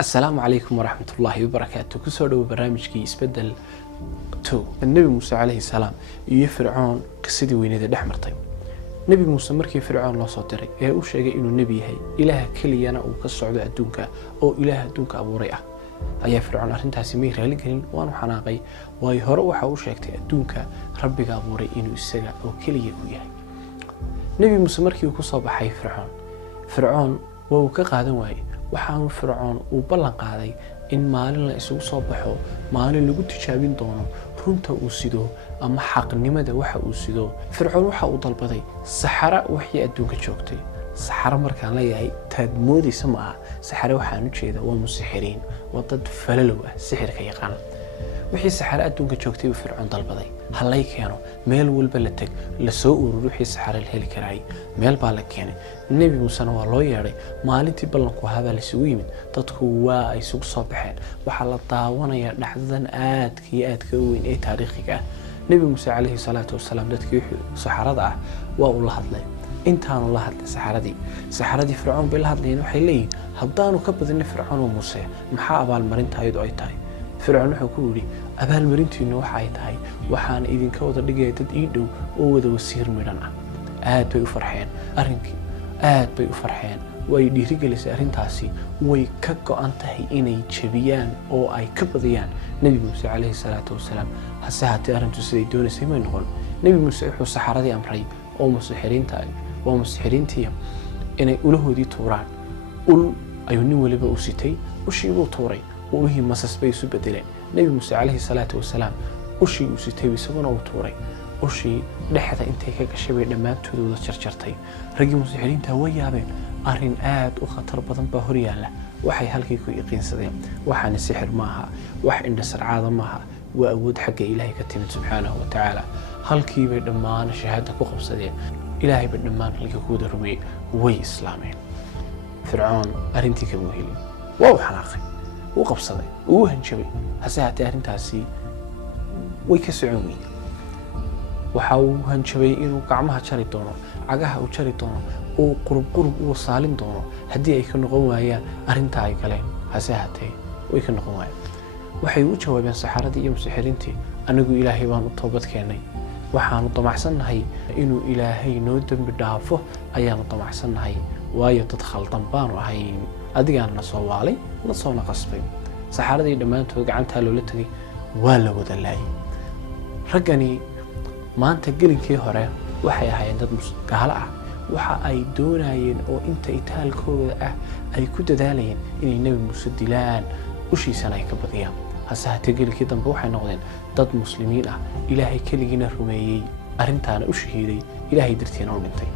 السلام عليكم ورحمة الله وبركاته. كسر برنامجكي إسبدل تو النبي موسى عليه السلام يفرعون قصدي وين إذا دحمرتين نبي موسى مركي فرعون الله صدري يا وش جاي إنه النبي هي إله كلي أنا وكسر دونك أو إله دونك أبو ريعة أي فرعون أنت سميه رجلين وأنا حناقي ويهرب وحوش يكتي دونك ربك أبو ري إنه السجع أو كلي وياه نبي موسى مركي وكصاب حي فرعون وكقادم واي waxaan fircoon uu ballan qaaday in maalin la isugu soo baxo maalin lagu tijaabin doono runta uu sido ama xaqnimada waxa uu sido fircoon waxa uu dalbaday saxara wixii adduunka joogtay saxara markaan leeyahay taad moodaysa ma aha saxara waxaan u jeedaa waa musixiriin waa dad falalow ah sixirka yaqaan wixii saxara adduunka joogtay uu fircoon dalbaday halay keeno meel walba la tag la soo urur wixii saxara la heli karay meel baa la keenay nabi muuse waa loo yeeray maalintii ballanku ahaa la isugu yimid dadku waa ay isugu soo baxeen waxa la daawanayaa dhacdadan aadka u weyn ee taariikhiga ah nabi muuse calayhi salaatu wasalaam dadkii saxarada ah waa uu la hadlay intaanu la hadlay saxaradii fircoon bay la hadlayeen waxay leeyihiin haddaanu ka badin fircoon oo muuse maxaa abaal marintaaydu ay tahay fircoon wuxuu ku yiri abaal marintiina waxa ay tahay waxaan idinka wada dhigay dad ii dhow oo wada wasiir midhan ah aad bay u farxeen arrinkii aad bay u farxeen way dhiirigelisay arrintaasi way ka go'an tahay inay jabiyaan oo ay ka badiyaan nabi muuse calayhi salaatu wasalaam hase haatee arrintu siday doonaysay ma noqon nabi muuse wuxuu saxaradii amray oo musixiriintii inay ulahoodii tuuraan ul ayuu nin waliba u sitay ushii buu tuuray ulihii masas bay isu bedeleen nabi muuse calayhi salaatu wasalaam ushii uu sitay isaguna uu tuuray ushii dhexda intay ka gashay bay dhammaantoodooda jarjartay raggii musixiriinta way yaabeen arrin aad u khatar badan baa hor yaalla waxay halkii ku yaqiinsadeen waxaana sixir maaha wax indhasarcaada maaha waa awood xagga ilaahay ka timid subxaanahu wa tacaala halkii bay dhammaan shahaada ku qabsadeen ilaahay bay dhammaan halkii ku wada rumeeyey way islaameen fircoon arrintii kama helin waa u xanaaqay wuu qabsaday wuu hanjabay hase haatee arrintaasi way ka socon weyn waxa uu hanjabay inuu gacmaha jari doono cagaha uu jari doono oo qurub uu saalin doono haddii ay ka noqon waayaan arrinta ay galeen hase haatee way ka noqon waayaan waxay u jawaabeen saxaradii iyo musixiriintii anigu ilaahay baan u toobad keenay waxaanu damacsannahay inuu ilaahay noo dembi dhaafo ayaanu damacsannahay waayo dad khaldan baanu ahay adigaan na soo waalay na soo naqasbay saxaradii dhammaantood gacantaa loola tagay waa la wada laayay raggani maanta gelinkii hore waxay ahaayeen dad gaalo ah waxa ay doonayeen oo inta itaalkooda ah ay ku dadaalayeen inay nabi muuse dilaan ushiisana ay ka badiyaan hase haatee gelinkii dambe waxay noqdeen dad muslimiin ah ilaahay keligiina rumeeyey arrintaana u shahiiday ilaahay dartiina u dhintay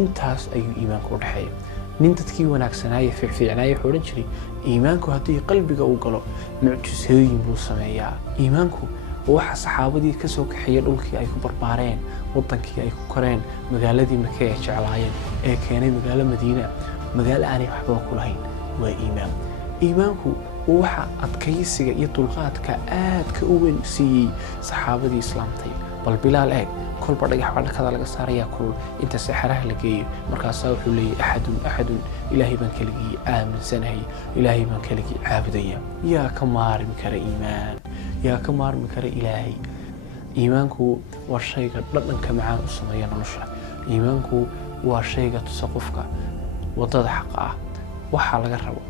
intaas ayuu iimaanku u dhexeeya nin dadkii wanaagsanaaye fiicnaaye wuxuu odhan jiray iimaanku haddii qalbiga uu galo mucjisooyin buu sameeyaa iimaanku waxa saxaabadii ka soo kaxeeyay dhulkii ay ku barbaareen wadankii ay ku koreen magaaladii Makka ay jeclaayeen ee keenay magaalo Madiina magaalo aan waxba ku lahayn waa iimaanku waxa adkaysiga iyo dulqaadka aad ka u weyn siiyay saxaabadii islaamtay bal bilaal eeg kolba dhagax badhkada laga saaraya kul inta saxaraha la geeyo markaas wuxuu leeyahay axadun ilaahay baan kaligii aaminsanahay ilaahay baan kaligii caabudaya yaa ka maarmi kara iimaan yaa ka maarmi kara ilaahay iimaanku waa shayga dhadhanka macaan u sameeya nolosha iimaanku waa shayga tusa qofka wadada xaq ah waxa laga rabo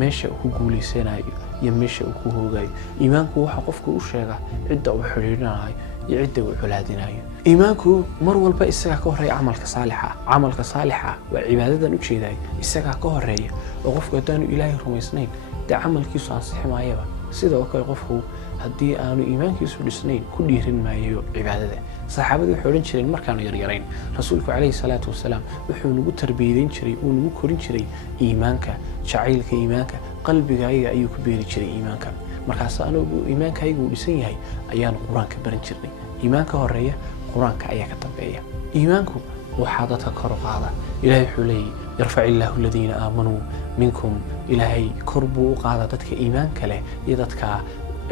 meesha uu ku guuleysanayo iyo meesha uu ku hoogayo iimaanku waxa qofku u sheega cidda uu xiriirinayo iyo cidda uu culaadinayo iimaanku mar walba isaga ka horeeya camalka saalixa waa cibaadadan u jeeday isaga ka horeeya oo qofku haddaanu ilaahay rumaysnayn camalkiisu ansixi maayaba sidoo kale qofku haddii aanu iimaankiisu dhisnayn ku dhiirin maayo cibaadada saxaabadu waxay oran jireen markaanu yaryarayn rasuulku calayhi salaatu wasalaam wuxuu nagu tarbiyadeyn jiray oo nagu korin jiray iimaanka jacaylka iimaanka qalbigaaga ayuu ku beeri jiray iimaanka markaas anagu iimaankaygu dhisan yahay ayaan quraanka baran jirnay iimaanka horeeya quraanka ayaa ka dambeeya iimaanku waxa dadka kor u qaada ilaahay wuxuu leeyahay yarfac illaahu alladhiina aamanuu minkum ilaahay kor buu u qaada dadka iimaanka leh iyo dadka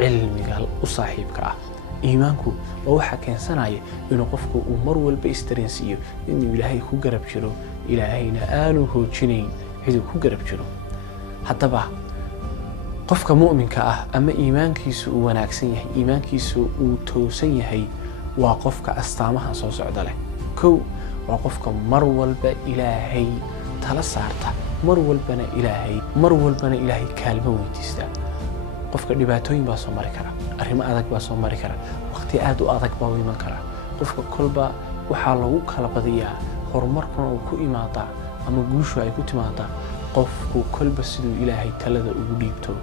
cilmiga u saaxiibka ah iimaanku waxa keensanaya inuu qofku uu mar walba istareensiyo inuu ilaahay ku garab jiro ilaahayna aanu hoojinayn ciduu ku garab jiro haddaba qofka mu'minka ah ama iimaankiisu uu wanaagsan yahay, iimaankiisu uu toosan yahay, waa qofka astaamahan soo socda leh. kow, waa qofka mar walba ilaahay tala saarta, mar walbana ilaahay kaalmo weydiista. qofka dhibaatooyin baa soo mari kara, arrimo adag baa soo mari kara, waqti aad u adag baa u iman kara. qofka kolba waxaa lagu kala badiyaa horumarkuna uu ku imaadaa ama guushu ay ku timaadaa qofku kolba siduu ilaahay talada ugu dhiibto,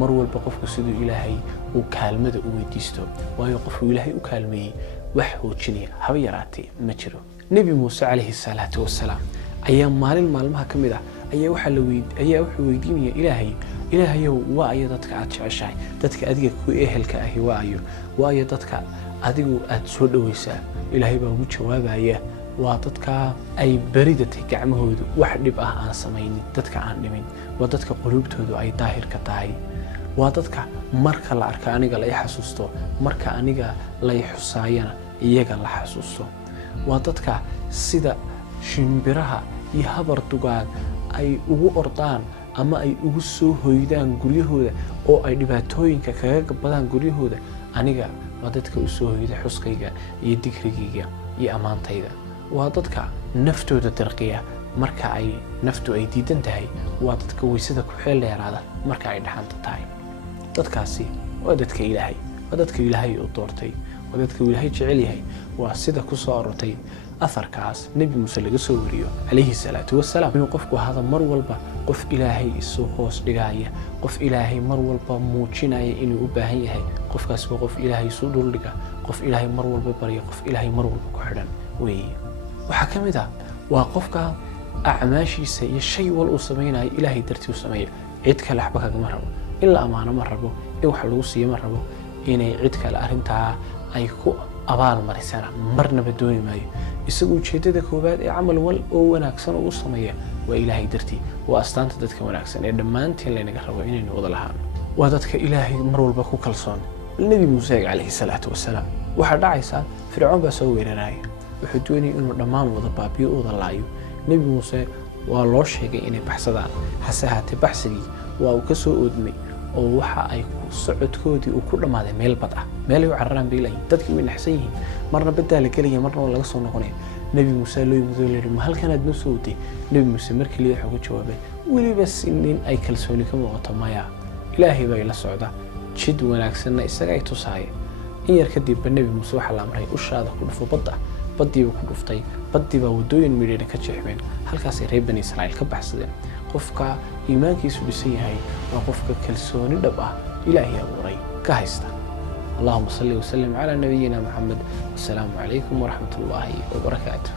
mar walba qofku siduu ilaahay uu kaalmada u weydiisto. waayo qofku ilaahay u kaalmeeyey wax hoojinaya haba yaraatee ma jiro. nebi muuse calayhi salaatu wasalaam ayaa maalin maalmaha ka mid ah ayaa wuxuu weydiinaya ilaahayow waa ayo dadka aad jeceshahay, dadka adiga ku ehelka ahi waa ayo dadka adigu aad soo dhawaysaa. ilaahay baa ugu jawaabaya, waa dadka ay baridatay gacmahoodu wax dhib ah aan samaynin, dadka aan dhimin, waa dadka quluubtoodu ay daahirka tahay, waa dadka marka la arka aniga la i xasuusto, marka aniga la i xusaayana iyaga la xasuusto, waa dadka sida shimbiraha iyo habar dugaag ay ugu ordaan ama ay ugu soo hoydaan guryahooda oo ay dhibaatooyinka kaga gabadaan guryahooda. aniga waa dadka u soo hoyda xuskayga iyo dikrigayga iyo ammaantayda. waa dadka naftooda darqiya marka ay naftu ay diidan tahay, waa dadka waysada ku xeel dheeraada marka ay dhaxanta tahay. dadkaasi waa dadka ilaahay uu doortay, waa dadka ilaahay jecel yahay. waa sida ku soo arortay afarkaas nebi muuse laga soo wariyo calayhi salaatu wasalaam, inuu qofku hada mar walba qof ilaahay isu hoos dhigaya, qof ilaahay mar walba muujinaya inuu u baahan yahay. qofkaas waa qof ilaahay isu dhuldhiga, qof ilaahay mar walba barya, qof ilaahay mar walba ku xidhan weeye. waxaa ka mid ah waa qofka acmaashiisa iyo shay wal uu samaynayo ilaahay dartii u sameeya, cid kale waxba kagama rabo, in la ammaano ma rabo, in wax lagu siiyo ma rabo, inay cid kale arrintaa ay ku abaal marisana marnaba dooni maayo. isagu ujeedada koowaad ee camal wal oo wanaagsan ugu sameeya waa ilaahay dartii. waa astaanta dadka wanaagsan ee dhammaantiin laynaga rabo inaynu wada lahaano. waa dadka ilaahay mar walba ku kalsoon. nebi muuse calayhi salaatu wasalaam waxaa dhacaysa fircoon baa soo weeraraya, wuxuu doonayay inuu dhammaan wada baabiyo wada laayo. nebi muuse waa loo sheegay inay baxsadaan, hase haatee baxsigii waa uu ka soo oodmay oo waxa ay socodkoodii uu ku dhammaaday meel bad ah. meelay u cararaan bay leeyihiin, dadkii way naxsan yihiin, marna baddaa la gelaya, marna waa laga soo noqonaya. nebi muuse loo yimid oo layidhi ma halkanaad noo soo waday? nebi muuse markii liixa uga jawaabay, weliba si nin ay kalsooni ka muuqato maya, ilaahay baa ila socda, jid wanaagsanna isaga ay tusaaya. in yar kadibba nebi muuse waxaa la amray ushaada ku dhufo badda. baddiiba ku dhuftay, baddii baa waddooyin midheedha ka jeexmeen, halkaasay reer bani israa'iil ka baxsadeen. qofka iimaankiisu dhisan yahay waa qofka kalsooni dhab ah ilaahay abuuray ka haysta. اللهم صل وسلم على نبينا محمد. والسلام عليكم ورحمة الله وبركاته.